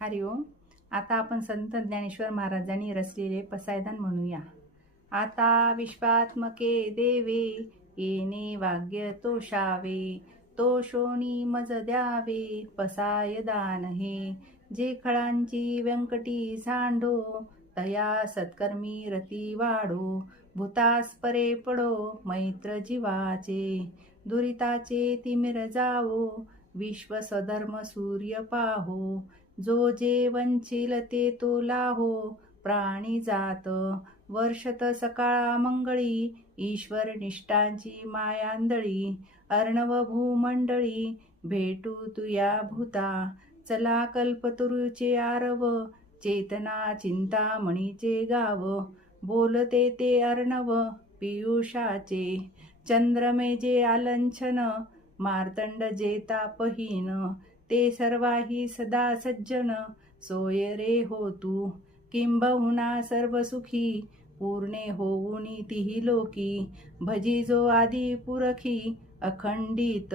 हरिओम. आता आपण संत ज्ञानेश्वर महाराजांनी रचलेले पसायदान म्हणूया. आता विश्वात्मके देवे येणे वाग्य तोषावे, तोषोनी मज द्यावे पसायदान हे. जे खळांची व्यंकटी सांडो, तया सत्कर्मी रती वाढो. भूतास परे पडो मैत्र जीवाचे, दुरिताचे तिमिर जावो विश्व स्वधर्म सूर्य पाहो. जो जे वंचिल ते तो लाहो, प्राणी जात वर्षत सकाळा मंगळी. ईश्वर निष्ठांची मायांदळी, अर्णव भूमंडळी भेटू तुया भूता. चला कल्पतरुचे आरव, चेतना चिंतामणीचे गाव. बोलते ते अर्णव पियुषाचे, चंद्रमे जे आलंछन. मार्तंड जे तापहीन, ते सर्वाही सदा सज्जन. सोय रे हो तू किंबहुना सर्व सुखी, पूर्णे होऊनी तिही लोकी. भजी जो आदी पुरखी अखंडित,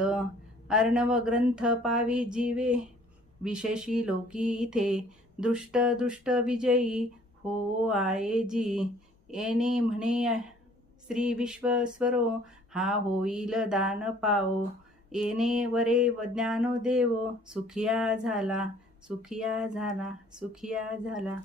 अर्णव ग्रंथ पावी जीवे. विशेषी लोकी इथे दृष्ट दुष्ट विजयी हो आये जी. येणे म्हणे श्री विश्वेश्वरो, हा होईल दान पावो. येणे वरे ज्ञानो देवो, सुखिया झाला सुखिया झाला सुखिया झाला.